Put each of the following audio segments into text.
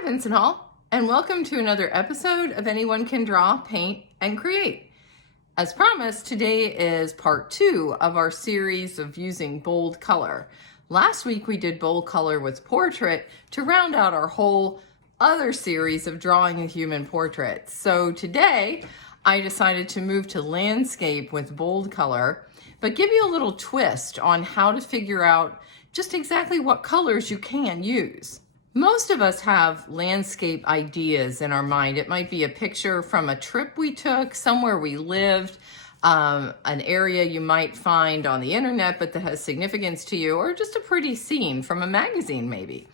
Hi, Vincent Hall, and welcome to another episode of Anyone Can Draw, Paint, and Create. As promised, today is part 2 of our series of using bold color. Last week we did bold color with portrait to round out our whole other series of drawing a human portrait. So today I decided to move to landscape with bold color, but give you a little twist on how to figure out just exactly what colors you can use. Most of us have landscape ideas in our mind. It might be a picture from a trip we took, somewhere we lived, an area you might find on the internet but that has significance to you, or just a pretty scene from a magazine maybe.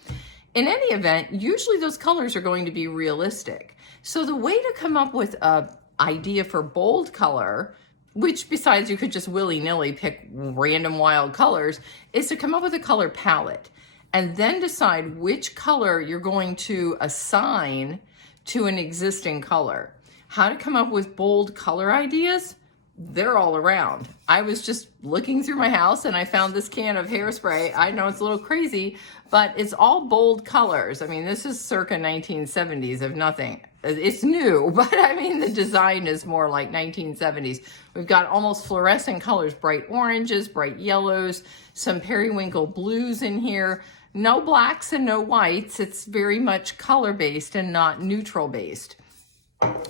In any event, usually those colors are going to be realistic. So the way to come up with an idea for bold color, which besides you could just willy-nilly pick random wild colors, is to come up with a color palette and then decide which color you're going to assign to an existing color. How to come up with bold color ideas? They're all around. I was just looking through my house and I found this can of hairspray. I know it's a little crazy, but it's all bold colors. I mean, this is circa 1970s if nothing. It's new, but I mean, the design is more like 1970s. We've got almost fluorescent colors, bright oranges, bright yellows, some periwinkle blues in here. No blacks and no whites. It's very much color-based and not neutral-based.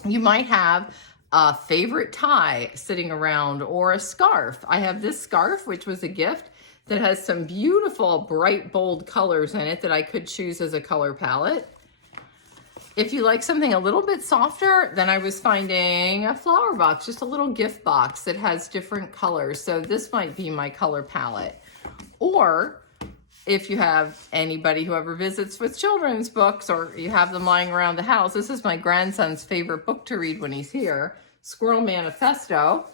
You might have a favorite tie sitting around or a scarf. I have this scarf, which was a gift, that has some beautiful, bright, bold colors in it that I could choose as a color palette. If you like something a little bit softer, then I was finding a flower box, just a little gift box that has different colors. So this might be my color palette. Or if you have anybody who ever visits with children's books or you have them lying around the house, this is my grandson's favorite book to read when he's here, Squirrel Manifesto.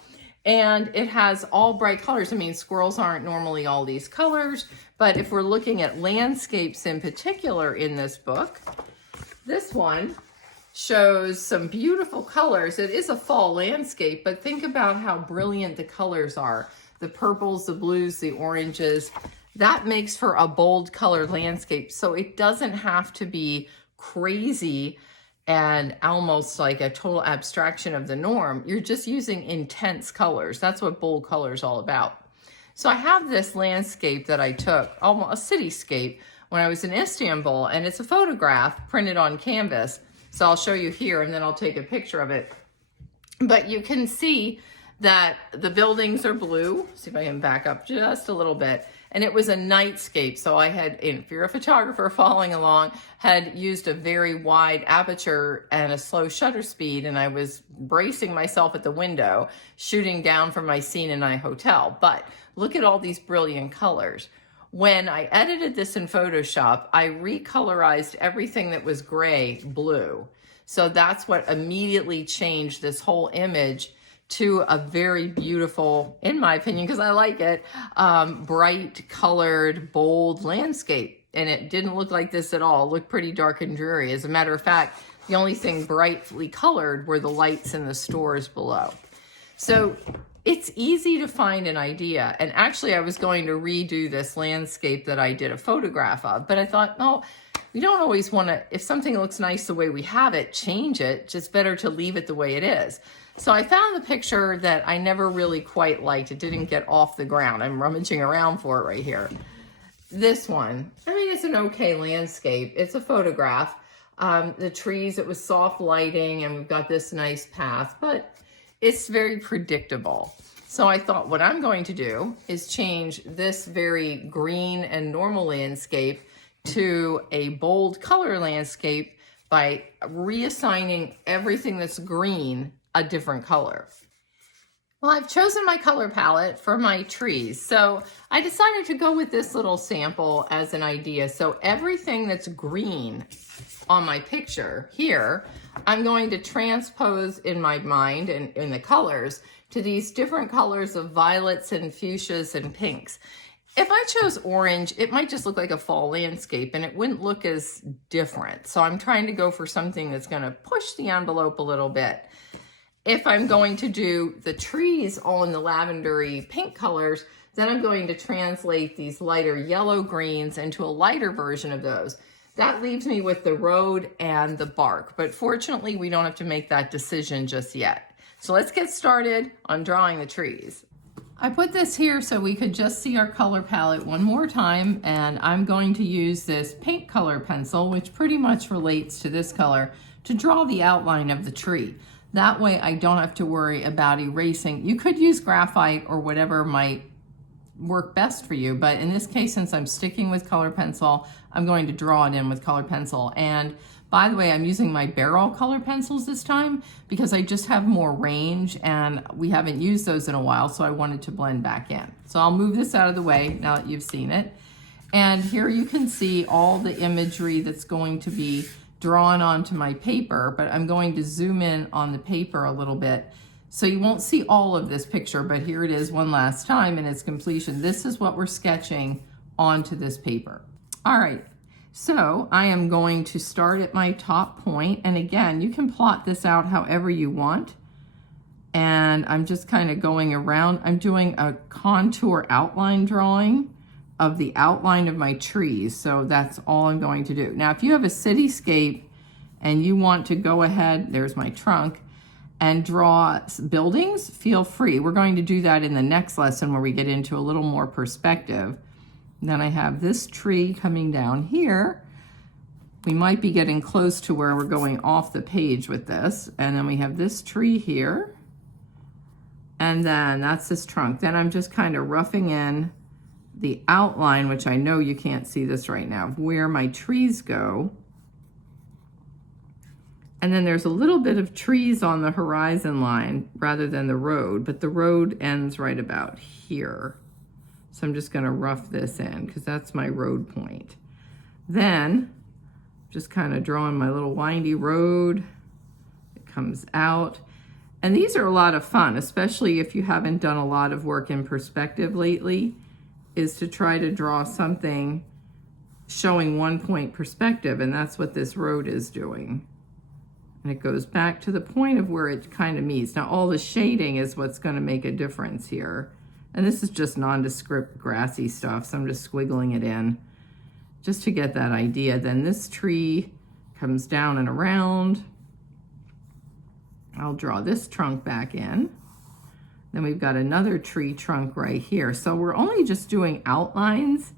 And it has all bright colors. I mean, squirrels aren't normally all these colors, but if we're looking at landscapes in particular in this book, this one shows some beautiful colors. It is a fall landscape, but think about how brilliant the colors are. The purples, the blues, the oranges. That makes for a bold color landscape. So it doesn't have to be crazy and almost like a total abstraction of the norm. You're just using intense colors. That's what bold color is all about. So I have this landscape that I took, almost a cityscape, when I was in Istanbul, and it's a photograph printed on canvas. So I'll show you here and then I'll take a picture of it. But you can see that the buildings are blue. See if I can back up just a little bit. And it was a nightscape. So I had, if you're a photographer following along, had used a very wide aperture and a slow shutter speed. And I was bracing myself at the window, shooting down from my scene in my hotel. But look at all these brilliant colors. When I edited this in Photoshop, I recolorized everything that was gray blue. So that's what immediately changed this whole image to a very beautiful, in my opinion, because I like it, bright colored, bold landscape. And it didn't look like this at all. It looked pretty dark and dreary. As a matter of fact, the only thing brightly colored were the lights in the stores below. So it's easy to find an idea. And actually I was going to redo this landscape that I did a photograph of, but I thought, no, we don't always want to, if something looks nice the way we have it, change it. Just better to leave it the way it is. So I found the picture that I never really quite liked. It didn't get off the ground. I'm rummaging around for it right here. This one, I mean, it's an okay landscape. It's a photograph. The trees, it was soft lighting and we've got this nice path, but it's very predictable. So I thought what I'm going to do is change this very green and normal landscape to a bold color landscape by reassigning everything that's green a different color. Well, I've chosen my color palette for my trees. So I decided to go with this little sample as an idea. So everything that's green on my picture here, I'm going to transpose in my mind and in the colors to these different colors of violets and fuchsias and pinks. If I chose orange, it might just look like a fall landscape and it wouldn't look as different. So I'm trying to go for something that's going to push the envelope a little bit. If I'm going to do the trees all in the lavendery pink colors, then I'm going to translate these lighter yellow greens into a lighter version of those. that leaves me with the road and the bark. But fortunately, we don't have to make that decision just yet. So let's get started on drawing the trees. I put this here so we could just see our color palette one more time, and I'm going to use this paint color pencil, which pretty much relates to this color, to draw the outline of the tree. That way I don't have to worry about erasing. You could use graphite or whatever might work best for you, but in this case, since I'm sticking with color pencil, I'm going to draw it in with color pencil. And by the way, I'm using my barrel color pencils this time because I just have more range and we haven't used those in a while, so I wanted to blend back in. So I'll move this out of the way now that you've seen it. And here you can see all the imagery that's going to be drawn onto my paper, but I'm going to zoom in on the paper a little bit. So you won't see all of this picture, but here it is one last time in its completion. This is what we're sketching onto this paper. All right, so I am going to start at my top point, and again, you can plot this out however you want. And I'm just kind of going around. I'm doing a contour outline drawing of the outline of my trees, so that's all I'm going to do. Now, if you have a cityscape and you want to go ahead, there's my trunk, and draw buildings, feel free. We're going to do that in the next lesson where we get into a little more perspective. Then I have this tree coming down here. We might be getting close to where we're going off the page with this. And then we have this tree here. And then that's this trunk. Then I'm just kind of roughing in the outline, which I know you can't see this right now, of where my trees go. And then there's a little bit of trees on the horizon line rather than the road, but the road ends right about here. So I'm just gonna rough this in because that's my road point. Then just kind of drawing my little windy road. It comes out. And these are a lot of fun, especially if you haven't done a lot of work in perspective lately, is to try to draw something showing one point perspective, and that's what this road is doing. And it goes back to the point of where it kind of meets. Now all the shading is what's going to make a difference here. And this is just nondescript grassy stuff, so I'm just squiggling it in just to get that idea. Then this tree comes down and around. I'll draw this trunk back in. Then we've got another tree trunk right here. So we're only just doing outlines.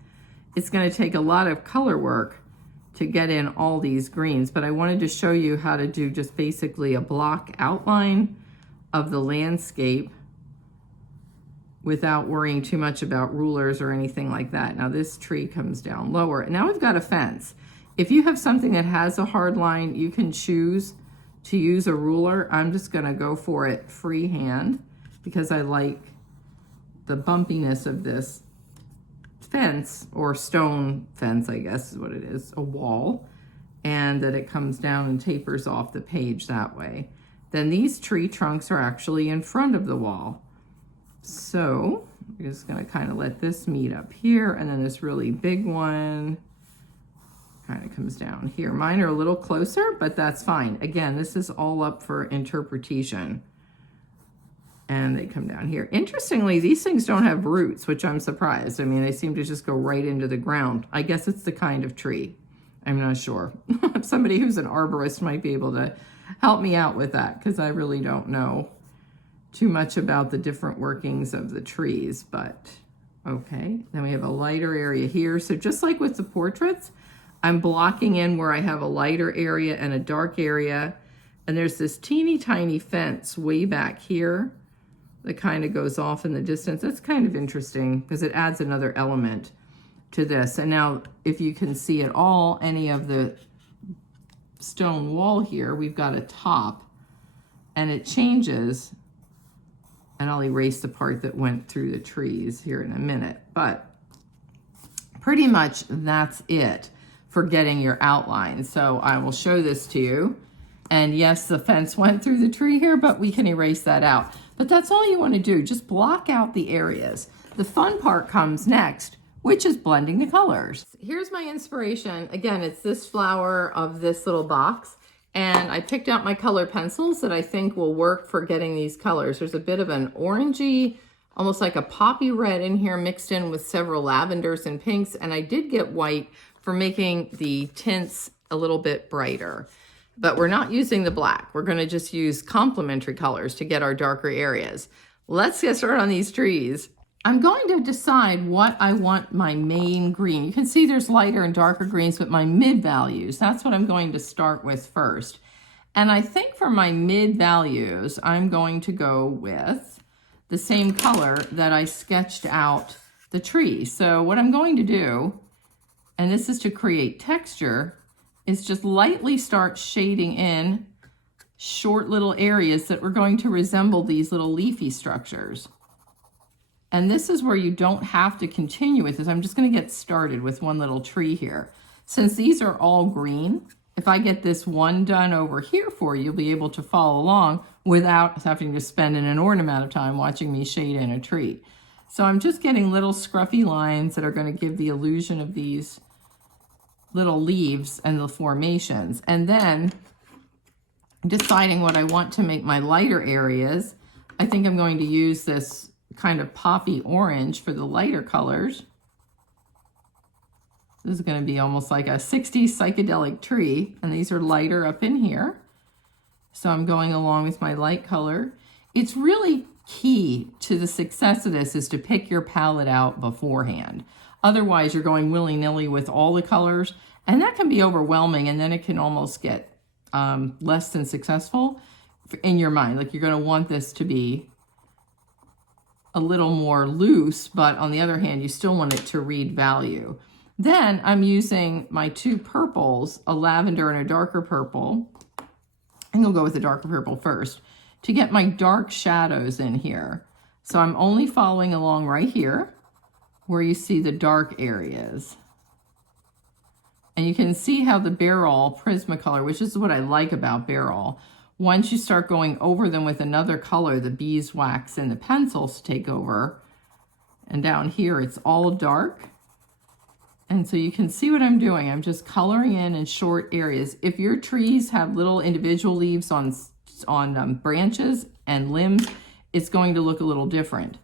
It's going to take a lot of color work to get in all these greens, but I wanted to show you how to do just basically a block outline of the landscape without worrying too much about rulers or anything like that. Now this tree comes down lower. Now we've got a fence. If you have something that has a hard line, you can choose to use a ruler. I'm just gonna go for it freehand because I like the bumpiness of this fence, or stone fence, I guess is what it is, a wall, and that it comes down and tapers off the page that way. Then these tree trunks are actually in front of the wall. So we're just gonna kind of let this meet up here, and then this really big one kind of comes down here. Mine are a little closer, but that's fine. Again, this is all up for interpretation. And they come down here. Interestingly, these things don't have roots, which I'm surprised. I mean, they seem to just go right into the ground. I guess it's the kind of tree. I'm not sure. Somebody who's an arborist might be able to help me out with that because I really don't know too much about the different workings of the trees, but okay. Then we have a lighter area here. So just like with the portraits, I'm blocking in where I have a lighter area and a dark area. And there's this teeny tiny fence way back here that kind of goes off in the distance. That's kind of interesting because it adds another element to this. And now if you can see at all any of the stone wall here, we've got a top and it changes, and I'll erase the part that went through the trees here in a minute, but pretty much that's it for getting your outline. So I will show this to you. And yes, the fence went through the tree here, but we can erase that out. But that's all you want to do. Just block out the areas. The fun part comes next, which is blending the colors. Here's my inspiration. Again, it's this flower of this little box. And I picked out my color pencils that I think will work for getting these colors. There's a bit of an orangey, almost like a poppy red in here mixed in with several lavenders and pinks. And I did get white for making the tints a little bit brighter. But we're not using the black. We're going to just use complementary colors to get our darker areas. Let's get started on these trees. I'm going to decide what I want my main green. You can see there's lighter and darker greens, but my mid values, that's what I'm going to start with first. And I think for my mid values, I'm going to go with the same color that I sketched out the tree. So what I'm going to do, and this is to create texture, is just lightly start shading in short little areas that we're going to resemble these little leafy structures. And this is where you don't have to continue with this. I'm just going to get started with one little tree here. Since these are all green, if I get this one done over here for you, you'll be able to follow along without having to spend an inordinate amount of time watching me shade in a tree. So I'm just getting little scruffy lines that are going to give the illusion of these little leaves and the formations, and then deciding what I want to make my lighter areas. I think I'm going to use this kind of poppy orange for the lighter colors. This is going to be almost like a 60s psychedelic tree, and these are lighter up in here. So I'm going along with my light color. It's really key to the success of this is to pick your palette out beforehand. Otherwise, you're going willy-nilly with all the colors, and that can be overwhelming, and then it can almost get less than successful in your mind. Like, you're going to want this to be a little more loose, but on the other hand, you still want it to read value. Then I'm using my two purples, a lavender and a darker purple. And we'll go with the darker purple first to get my dark shadows in here. So I'm only following along right here where you see the dark areas. And you can see how the Bearol Prismacolor, which is what I like about Bearol, once you start going over them with another color, the beeswax and the pencils take over. And down here, it's all dark. And so you can see what I'm doing. I'm just coloring in short areas. If your trees have little individual leaves on branches and limbs, it's going to look a little different.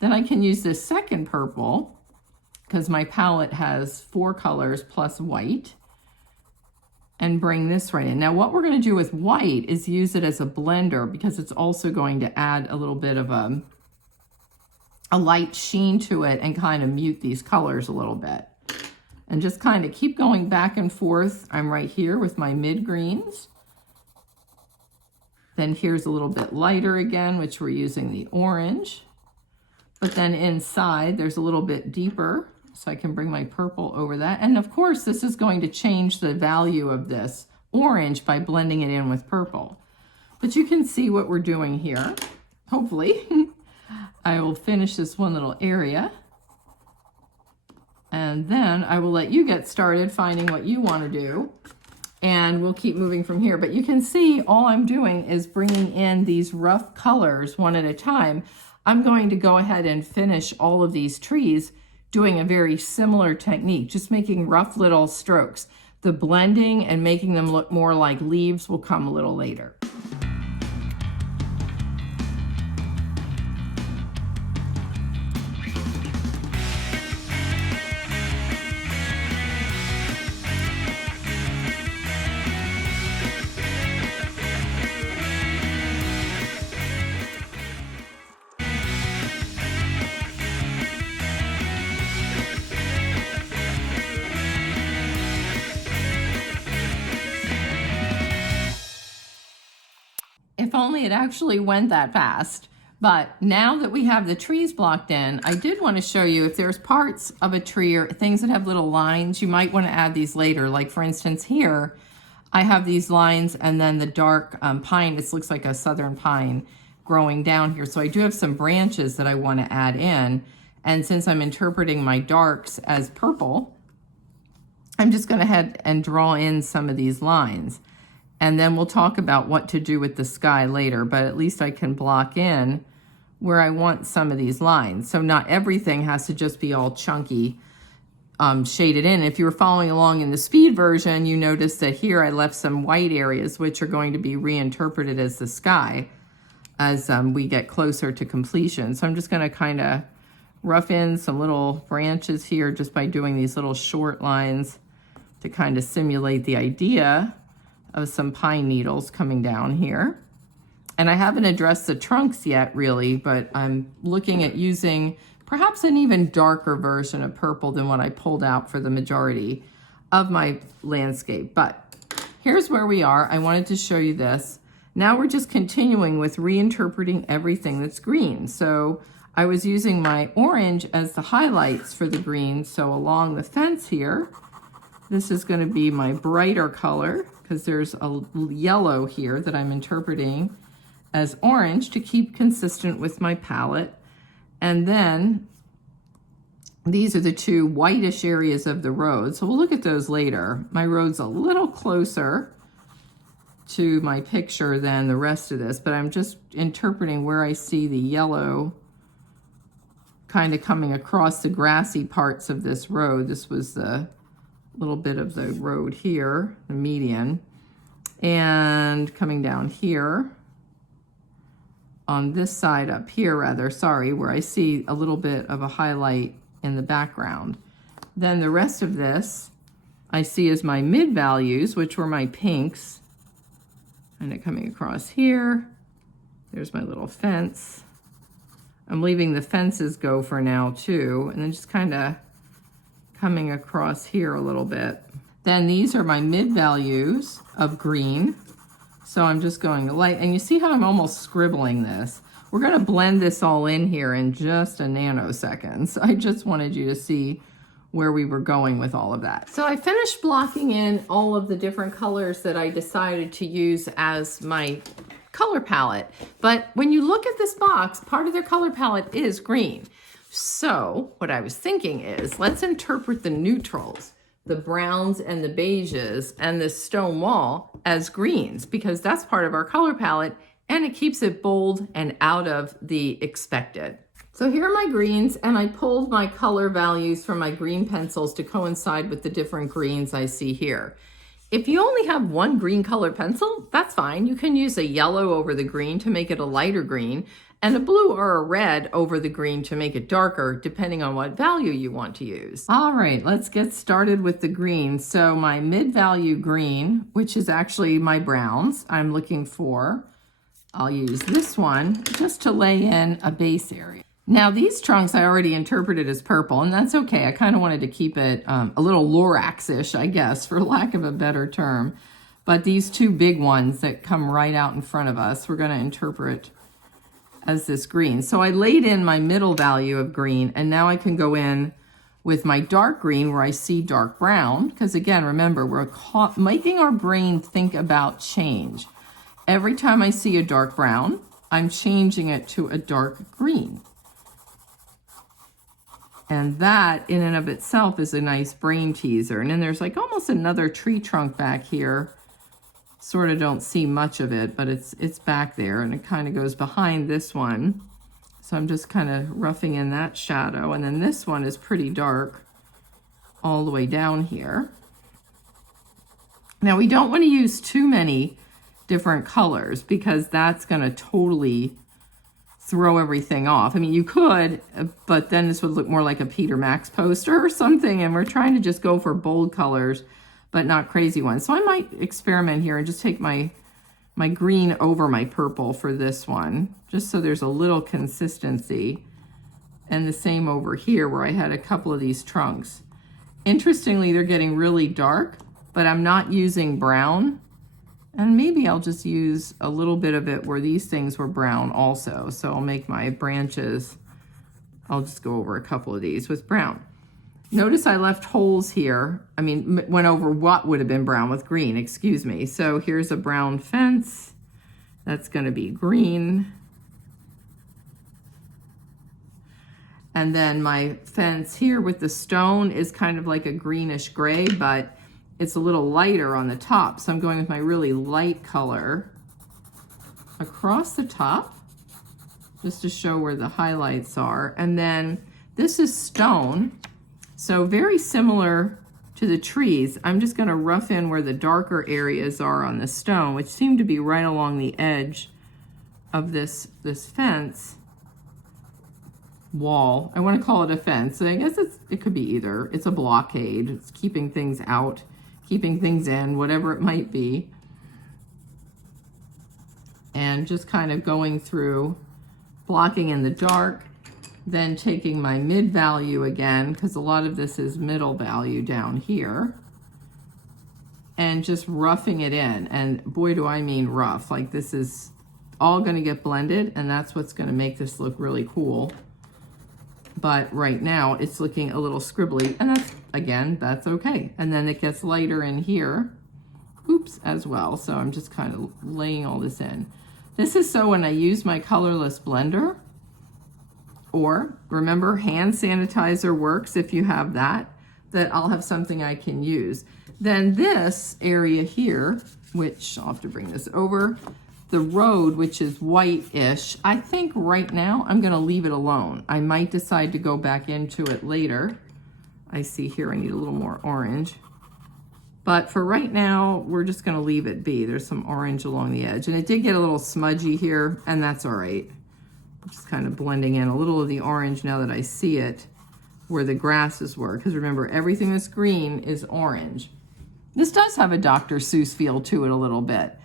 Then I can use this second purple because my palette has 4 colors plus white, and bring this right in. Now what we're going to do with white is use it as a blender because it's also going to add a little bit of a light sheen to it and kind of mute these colors a little bit. And just kind of keep going back and forth. I'm right here with my mid greens. Then here's a little bit lighter again, which we're using the orange. But then inside, there's a little bit deeper, so I can bring my purple over that. And of course, this is going to change the value of this orange by blending it in with purple. But you can see what we're doing here. Hopefully, I will finish this one little area. And then I will let you get started finding what you want to do. And we'll keep moving from here. But you can see all I'm doing is bringing in these rough colors one at a time. I'm going to go ahead and finish all of these trees doing a very similar technique, just making rough little strokes. The blending and making them look more like leaves will come a little later. If only it actually went that fast. But now that we have the trees blocked in, I did want to show you if there's parts of a tree or things that have little lines, you might want to add these later. Like for instance here, I have these lines and then the dark pine, this looks like a southern pine growing down here. So I do have some branches that I want to add in. And since I'm interpreting my darks as purple, I'm just going to head and draw in some of these lines. And then we'll talk about what to do with the sky later, but at least I can block in where I want some of these lines. So not everything has to just be all chunky shaded in. If you were following along in the speed version, you notice that here I left some white areas, which are going to be reinterpreted as the sky as we get closer to completion. So I'm just going to kind of rough in some little branches here just by doing these little short lines to kind of simulate the idea of some pine needles coming down here. And I haven't addressed the trunks yet really, but I'm looking at using perhaps an even darker version of purple than what I pulled out for the majority of my landscape. But here's where we are. I wanted to show you this. Now we're just continuing with reinterpreting everything that's green. So I was using my orange as the highlights for the green. So along the fence here, this is going to be my brighter color because there's a yellow here that I'm interpreting as orange to keep consistent with my palette. And then these are the two whitish areas of the road. So we'll look at those later. My road's a little closer to my picture than the rest of this, but I'm just interpreting where I see the yellow kind of coming across the grassy parts of this road. This was the little bit of the road here, the median, and coming down here on this side up here rather, sorry, where I see a little bit of a highlight in the background. Then the rest of this I see as my mid values, which were my pinks, and it coming across here. There's my little fence. I'm leaving the fences go for now too, and then just kind of coming across here a little bit. Then these are my mid values of green. So I'm just going to light, and you see how I'm almost scribbling this. We're going to blend this all in here in just a nanosecond. So I just wanted you to see where we were going with all of that. So I finished blocking in all of the different colors that I decided to use as my color palette. But when you look at this box, part of their color palette is green. So what I was thinking is, let's interpret the neutrals, the browns and the beiges and the stone wall as greens, because that's part of our color palette and it keeps it bold and out of the expected. So here are my greens, and I pulled my color values from my green pencils to coincide with the different greens I see here. If you only have one green color pencil, that's fine. You can use a yellow over the green to make it a lighter green, and a blue or a red over the green to make it darker, depending on what value you want to use. All right, let's get started with the green. So my mid-value green, which is actually my browns, I'm looking for. I'll use this one just to lay in a base area. Now these trunks I already interpreted as purple, and that's okay. I kind of wanted to keep it a little Lorax-ish, I guess, for lack of a better term. But these two big ones that come right out in front of us, we're going to interpret as this green. So I laid in my middle value of green, and now I can go in with my dark green where I see dark brown, because again, remember, we're making our brain think about change. Every time I see a dark brown, I'm changing it to a dark green. And that in and of itself is a nice brain teaser. And then there's like almost another tree trunk back here. Sort of don't see much of it, but it's back there, and it kind of goes behind this one. So I'm just kind of roughing in that shadow. And then this one is pretty dark all the way down here. Now we don't want to use too many different colors because that's going to totally throw everything off. I mean, you could, but then this would look more like a Peter Max poster or something, and we're trying to just go for bold colors, but not crazy ones. So I might experiment here and just take my green over my purple for this one, just so there's a little consistency. And the same over here where I had a couple of these trunks. Interestingly, they're getting really dark, but I'm not using brown. And maybe I'll just use a little bit of it where these things were brown also. So I'll make my branches, I'll just go over a couple of these with brown. Notice I left holes here. I mean, went over what would have been brown with green, excuse me. So here's a brown fence. That's going to be green. And then my fence here with the stone is kind of like a greenish gray, but it's a little lighter on the top. So I'm going with my really light color across the top, just to show where the highlights are. And then this is stone. So very similar to the trees. I'm just going to rough in where the darker areas are on the stone, which seem to be right along the edge of this fence wall. I want to call it a fence. I guess it could be either. It's a blockade. It's keeping things out keeping things in, whatever it might be. And just kind of going through, blocking in the dark, then taking my mid value again, because a lot of this is middle value down here, and just roughing it in. And boy, do I mean rough. Like, this is all going to get blended, and that's what's going to make this look really cool. But right now it's looking a little scribbly, and that's, again, that's okay. And then it gets lighter in here, oops, as well. So I'm just kind of laying all this in. This is so when I use my colorless blender, or remember, hand sanitizer works if you have that, that I'll have something I can use. Then this area here, which I'll have to bring this over, the road, which is white-ish, I think right now I'm gonna leave it alone. I might decide to go back into it later. I see here I need a little more orange. But for right now, we're just gonna leave it be. There's some orange along the edge. And it did get a little smudgy here, and that's all right. Just kind of blending in a little of the orange now that I see it where the grasses were. Because remember, everything that's green is orange. This does have a Dr. Seuss feel to it a little bit.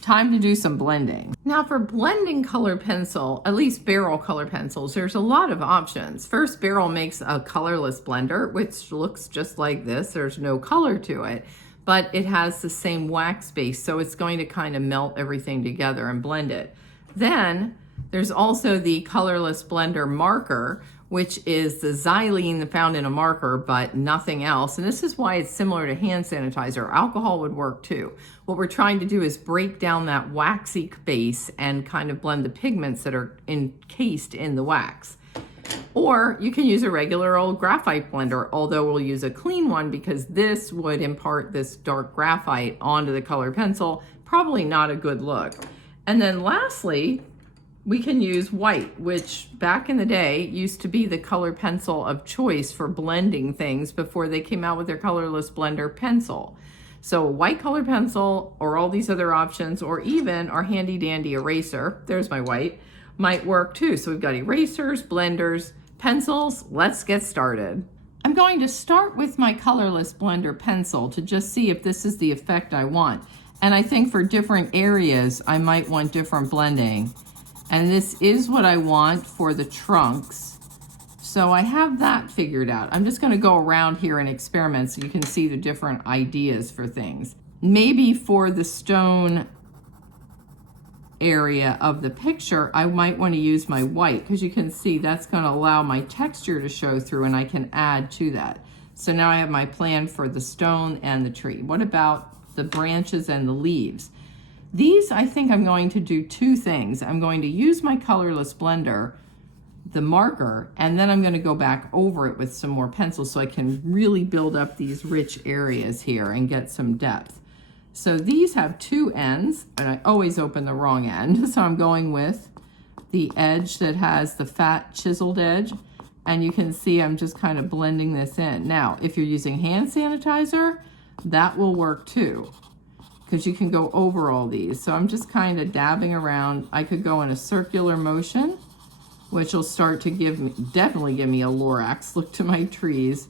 Time to do some blending. Now for blending color pencil, at least Barrel color pencils, there's a lot of options. First, Barrel makes a colorless blender, which looks just like this. There's no color to it, but it has the same wax base, so it's going to kind of melt everything together and blend it. Then there's also the colorless blender marker, which is the xylene found in a marker, but nothing else. And this is why it's similar to hand sanitizer. Alcohol would work too. What we're trying to do is break down that waxy base and kind of blend the pigments that are encased in the wax. Or you can use a regular old graphite blender, although we'll use a clean one because this would impart this dark graphite onto the color pencil. Probably not a good look. And then lastly, we can use white, which back in the day used to be the color pencil of choice for blending things before they came out with their colorless blender pencil. So a white color pencil or all these other options, or even our handy dandy eraser, there's my white, might work too. So we've got erasers, blenders, pencils. Let's get started. I'm going to start with my colorless blender pencil to just see if this is the effect I want. And I think for different areas, I might want different blending. And this is what I want for the trunks. So I have that figured out. I'm just gonna go around here and experiment so you can see the different ideas for things. Maybe for the stone area of the picture, I might want to use my white because you can see that's gonna allow my texture to show through and I can add to that. So now I have my plan for the stone and the tree. What about the branches and the leaves? These, I think I'm going to do two things. I'm going to use my colorless blender, the marker, and then I'm going to go back over it with some more pencils so I can really build up these rich areas here and get some depth. So these have two ends, and I always open the wrong end. So I'm going with the edge that has the fat chiseled edge, and you can see I'm just kind of blending this in. Now, if you're using hand sanitizer, that will work too, because you can go over all these. So I'm just kind of dabbing around. I could go in a circular motion, which will start to definitely give me a Lorax look to my trees,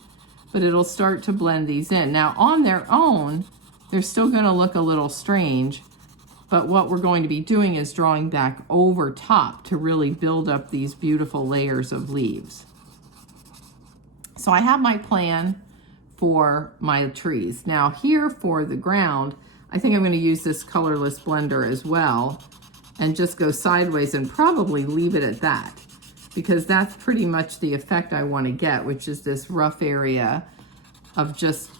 but it'll start to blend these in. Now on their own, they're still gonna look a little strange, but what we're going to be doing is drawing back over top to really build up these beautiful layers of leaves. So I have my plan for my trees. Now here for the ground, I think I'm going to use this colorless blender as well and just go sideways and probably leave it at that, because that's pretty much the effect I want to get, which is this rough area of just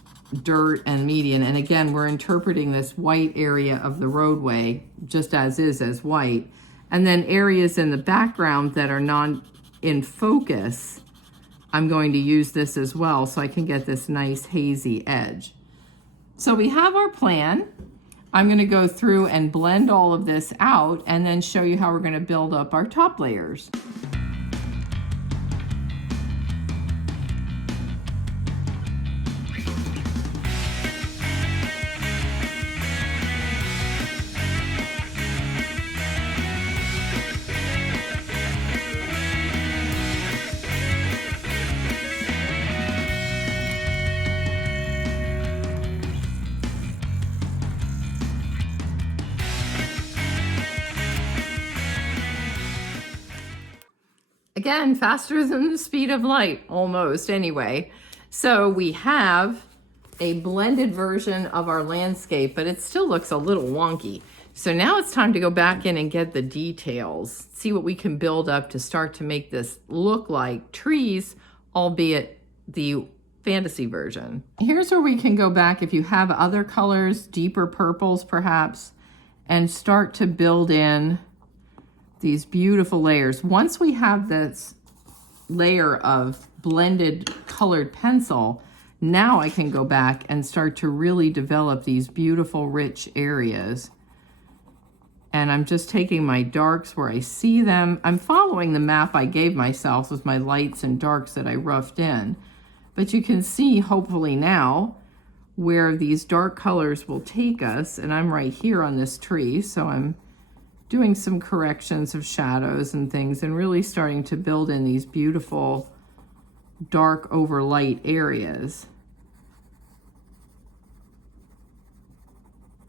dirt and median. And again, we're interpreting this white area of the roadway just as is as white. And then areas in the background that are not in focus, I'm going to use this as well so I can get this nice hazy edge. So we have our plan. I'm going to go through and blend all of this out and then show you how we're going to build up our top layers. again, faster than the speed of light, almost anyway. So we have a blended version of our landscape, but it still looks a little wonky. So now it's time to go back in and get the details, see what we can build up to start to make this look like trees, albeit the fantasy version. Here's where we can go back if you have other colors, deeper purples perhaps, and start to build in these beautiful layers. Once we have this layer of blended colored pencil, now I can go back and start to really develop these beautiful rich areas. And I'm just taking my darks where I see them. I'm following the map I gave myself with my lights and darks that I roughed in. But you can see, hopefully now, where these dark colors will take us. And I'm right here on this tree, so I'm doing some corrections of shadows and things and really starting to build in these beautiful dark over light areas.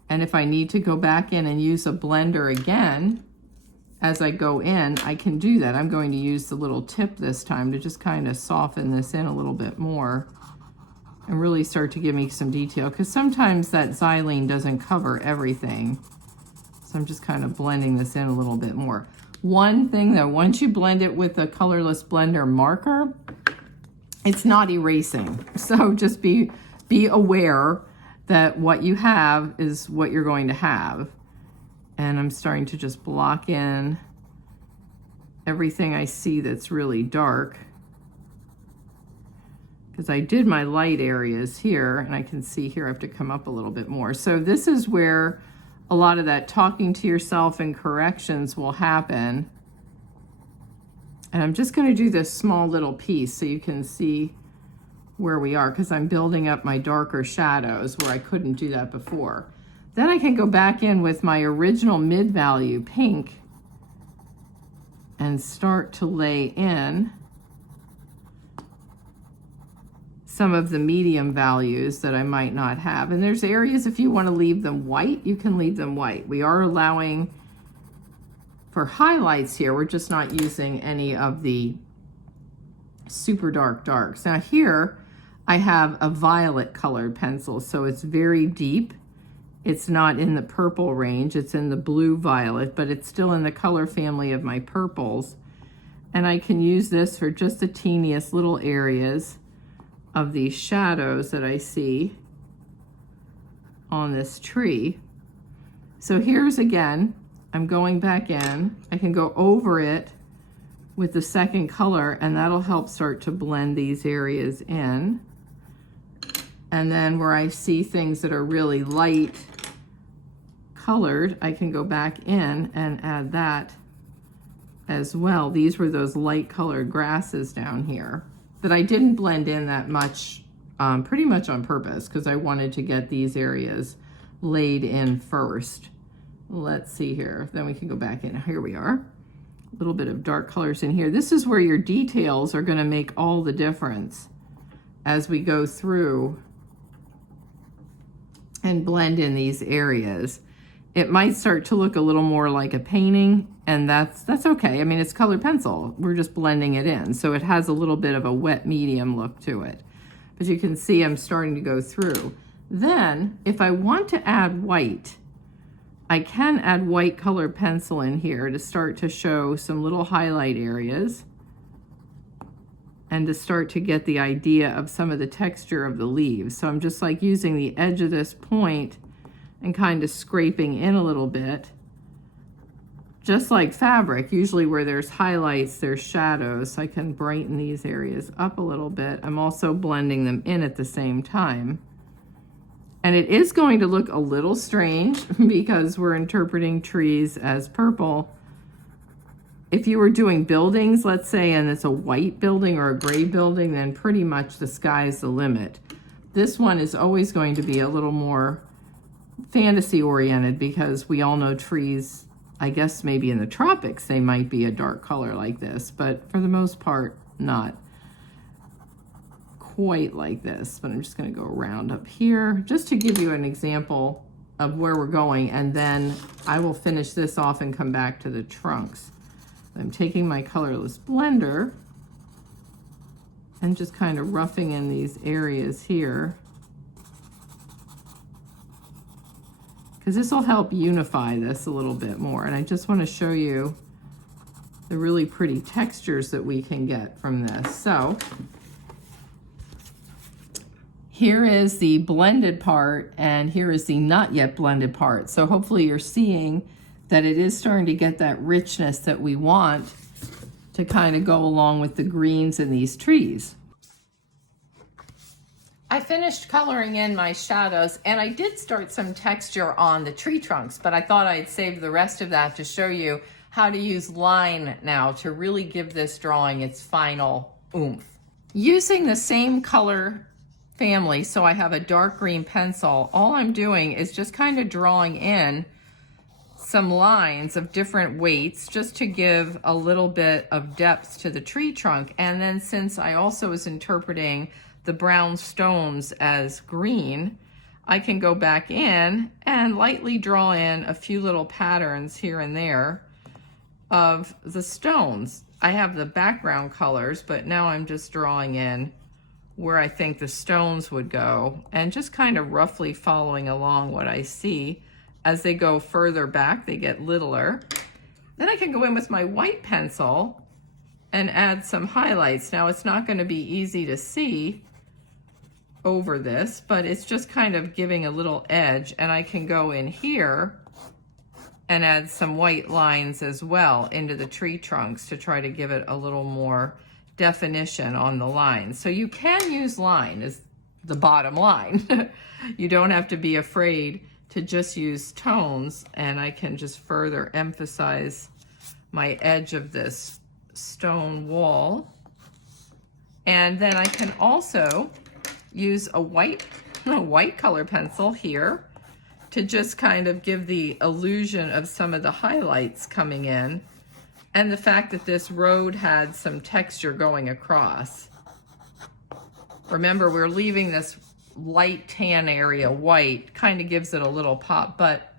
And if I need to go back in and use a blender again, as I go in, I can do that. I'm going to use the little tip this time to just kind of soften this in a little bit more and really start to give me some detail, because sometimes that xylene doesn't cover everything. So I'm just kind of blending this in a little bit more. One thing though, once you blend it with a colorless blender marker, it's not erasing. So just be aware that what you have is what you're going to have. And I'm starting to just block in everything I see that's really dark, because I did my light areas here, and I can see here I have to come up a little bit more. So this is where a lot of that talking to yourself and corrections will happen. And I'm just going to do this small little piece so you can see where we are, because I'm building up my darker shadows where I couldn't do that before. Then I can go back in with my original mid-value pink and start to lay in some of the medium values that I might not have. And there's areas, if you want to leave them white, you can leave them white. We are allowing for highlights here, we're just not using any of the super dark darks. Now here I have a violet colored pencil, so it's very deep. It's not in the purple range, it's in the blue violet, but it's still in the color family of my purples. And I can use this for just the teeniest little areas of these shadows that I see on this tree. So here's again, I'm going back in. I can go over it with the second color, and that'll help start to blend these areas in. And then where I see things that are really light colored, I can go back in and add that as well. These were those light colored grasses down here that I didn't blend in that much, pretty much on purpose, because I wanted to get these areas laid in first. Let's see here, then we can go back in. Here we are. A little bit of dark colors in here. This is where your details are going to make all the difference as we go through and blend in these areas. It might start to look a little more like a painting, and that's okay. I mean, it's colored pencil. We're just blending it in. So it has a little bit of a wet medium look to it. But you can see I'm starting to go through. Then, if I want to add white, I can add white colored pencil in here to start to show some little highlight areas and to start to get the idea of some of the texture of the leaves. So I'm just like using the edge of this point and kind of scraping in a little bit. Just like fabric, usually where there's highlights, there's shadows. So I can brighten these areas up a little bit. I'm also blending them in at the same time. And it is going to look a little strange because we're interpreting trees as purple. If you were doing buildings, let's say, and it's a white building or a gray building, then pretty much the sky's the limit. This one is always going to be a little more fantasy oriented because we all know trees, I guess maybe in the tropics, they might be a dark color like this, but for the most part, not quite like this. But I'm just going to go around up here just to give you an example of where we're going, and then I will finish this off and come back to the trunks. I'm taking my colorless blender and just kind of roughing in these areas here, because this will help unify this a little bit more. And I just want to show you the really pretty textures that we can get from this. So here is the blended part, and here is the not yet blended part. So hopefully you're seeing that it is starting to get that richness that we want to kind of go along with the greens in these trees. I finished coloring in my shadows, and I did start some texture on the tree trunks, but I thought I'd save the rest of that to show you how to use line now to really give this drawing its final oomph. Using the same color family, so I have a dark green pencil, all I'm doing is just kind of drawing in some lines of different weights just to give a little bit of depth to the tree trunk. And then since I also was interpreting the brown stones as green, I can go back in and lightly draw in a few little patterns here and there of the stones. I have the background colors, but now I'm just drawing in where I think the stones would go and just kind of roughly following along what I see. As they go further back, they get littler. Then I can go in with my white pencil and add some highlights. Now it's not going to be easy to see over this, but it's just kind of giving a little edge, and I can go in here and add some white lines as well into the tree trunks to try to give it a little more definition on the lines. So you can use line as the bottom line. You don't have to be afraid to just use tones, and I can just further emphasize my edge of this stone wall. And then I can also use a white color pencil here to just kind of give the illusion of some of the highlights coming in, and the fact that this road had some texture going across. Remember, we're leaving this light tan area white, kind of gives it a little pop, but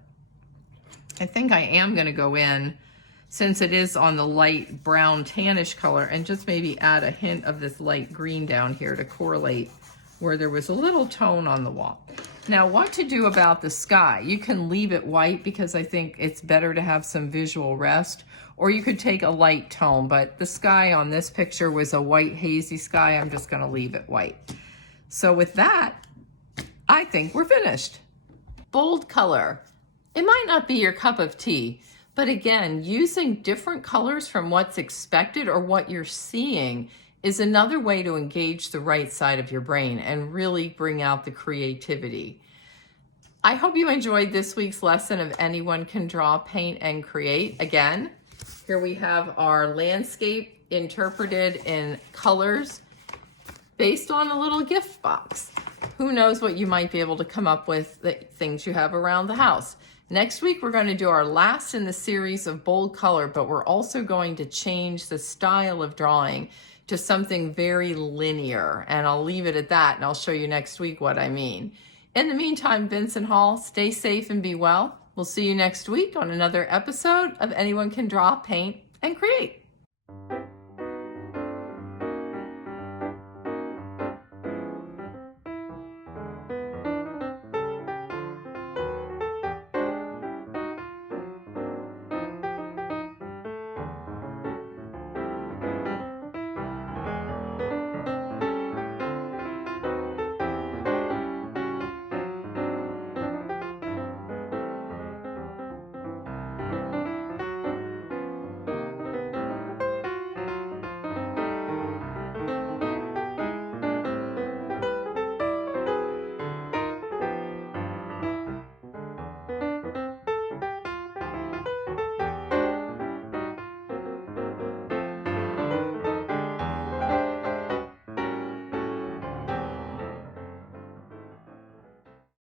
I think I am going to go in, since it is on the light brown tannish color, and just maybe add a hint of this light green down here to correlate where there was a little tone on the wall. Now, what to do about the sky? You can leave it white because I think it's better to have some visual rest, or you could take a light tone, but the sky on this picture was a white hazy sky. I'm just going to leave it white. So with that, I think we're finished. Bold color. It might not be your cup of tea, but again, using different colors from what's expected or what you're seeing is another way to engage the right side of your brain and really bring out the creativity. I hope you enjoyed this week's lesson of Anyone Can Draw, Paint, and Create. Again, here we have our landscape interpreted in colors based on a little gift box. Who knows what you might be able to come up with, the things you have around the house. Next week, we're going to do our last in the series of bold color, but we're also going to change the style of drawing to something very linear. And I'll leave it at that, and I'll show you next week what I mean. In the meantime, Vincent Hall, stay safe and be well. We'll see you next week on another episode of Anyone Can Draw, Paint, and Create.